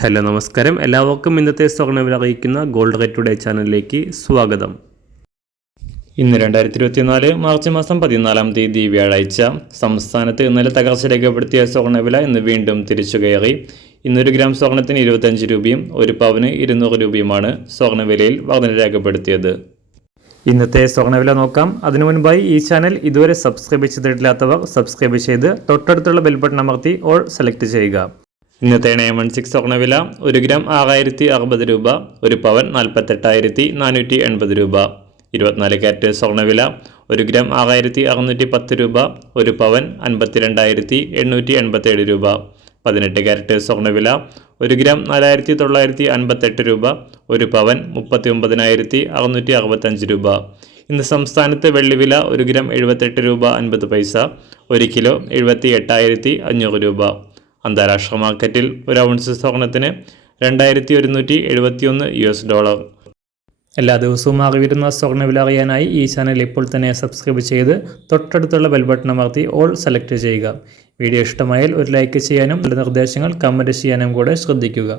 Hello നമസ്കാരം, എല്ലാവർക്കും ഇന്നത്തെ സ്വർണ്ണവില അറിയിക്കുന്ന ഗോൾഡ് റേറ്റ് ടുഡേ ചാനലിലേക്ക് സ്വാഗതം. ഇന്ന് 2024 മാർച്ച് മാസം 14-ാം തീയതി വ്യാഴാഴ്ച. സംസ്ഥാനത്ത് ഇന്നലെ തകർച്ച രേഖപ്പെടുത്തിയ സ്വർണ്ണവില ഇന്ന് വീണ്ടും തിരിച്ചു കയറി. ഇന്നൊരു ഗ്രാം സ്വർണ്ണത്തിന് 25 രൂപയും ഒരു പവന് 200 രൂപയുമാണ് സ്വർണ്ണവിലയിൽ വർധന രേഖപ്പെടുത്തിയത്. ഇന്നത്തെ സ്വർണ്ണവില നോക്കാം. അതിനു മുൻപായി ഈ ചാനൽ ഇതുവരെ സബ്സ്ക്രൈബ് ചെയ്തിട്ടില്ലാത്തവർ സബ്സ്ക്രൈബ് ചെയ്ത് തൊട്ടടുത്തുള്ള ബെൽ ബട്ടൺ അമർത്തി ഓൾ സെലക്ട് ചെയ്യുക. ഇന്നത്തെ 916 സ്വർണ്ണവില 1 ഗ്രാം 6060 രൂപ, ഒരു പവൻ 48,480 രൂപ. 24 ക്യാരറ്റ് സ്വർണ്ണവില 1 ഗ്രാം 6610 രൂപ, ഒരു പവൻ 52,887 രൂപ. 18 ക്യാരറ്റ് സ്വർണ്ണവില 1 ഗ്രാം 4958 രൂപ, ഒരു പവൻ 39,665 രൂപ. ഇന്ന് സംസ്ഥാനത്ത് വെള്ളിവില 1 ഗ്രാം 78 രൂപ 50 പൈസ, 1 കിലോ 78,500 രൂപ. അന്താരാഷ്ട്ര മാർക്കറ്റിൽ ഒരു ഔൺസ് സ്വർണ്ണത്തിന് $2,171. എല്ലാ ദിവസവും അറിവിരുന്ന സ്വർണ്ണവില അറിയാനായി ഈ ചാനൽ ഇപ്പോൾ തന്നെ സബ്സ്ക്രൈബ് ചെയ്ത് തൊട്ടടുത്തുള്ള ബെൽ ബട്ടൺ അമർത്തി ഓൾ സെലക്ട് ചെയ്യുക. വീഡിയോ ഇഷ്ടമായാൽ ഒരു ലൈക്ക് ചെയ്യാനും നല്ല നിർദ്ദേശങ്ങൾ കമൻറ്റ് ചെയ്യാനും കൂടെ ശ്രദ്ധിക്കുക.